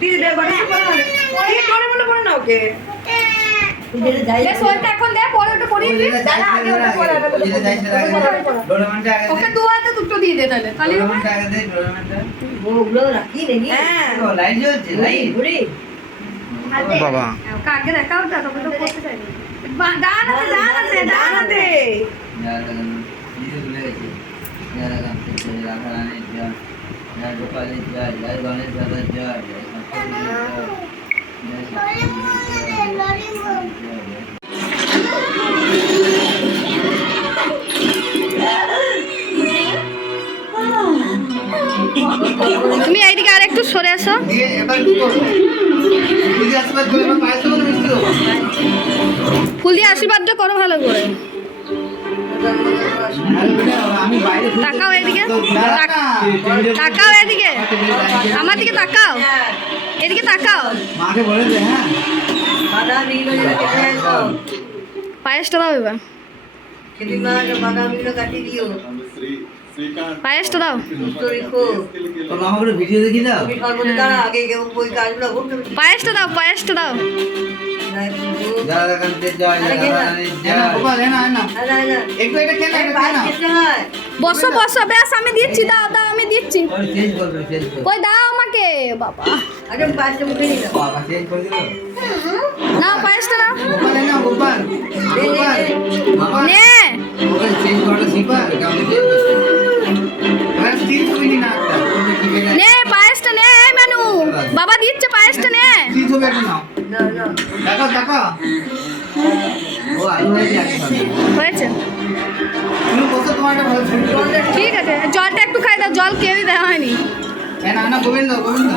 দিদি দে বড় করে না ওকে এখন দে পরে ওটা করিয়ে দিস দাদা আগে ওটা পরে ওকে দু হাতে দুটো দিয়ে দে তাহলে খালি আগে দে ডোরেমনটা ওগুলো রাখি দেখি হ্যাঁ লাইট জ্বলছে লাইট ঘুরি বাবা কাকে দেখাও তা তোকে তো করতে চাই ডানাতে যারা দিদি ভুলে গেছে যারা কামতে চলে রাখারানে জয় জয় গোপালের জয় জয় গণেশ দাদার জয় জয় তুমি এইদিকে আর একটু সরে আসো ফুল দিয়ে আশীর্বাদটা করো ভালো করে তাকাও এদিকে তাকাও এদিকে আমার দিকে তাকাও এদিকে তাকাও পায়েসটা দাও এবার পায়েসটা দাও ভিডিও দেখি দাও পায়েসটা দাও পায়েসটা দাও যারা কামতে জয় বসো বসো বেশ আমি দিচ্ছি দাও দাও আমি দিচ্ছি কই দাও আমাকে বাবা নাও পায়েসটা দাও নে নে পায়েসটা নে মেনু বাবা দিচ্ছে পায়েসটা নে হয়েছে ঠিক আছে জলটা একটু খাই দাও জল কেউই দেওয়া হয়নি গোবিন্দ গোবিন্দ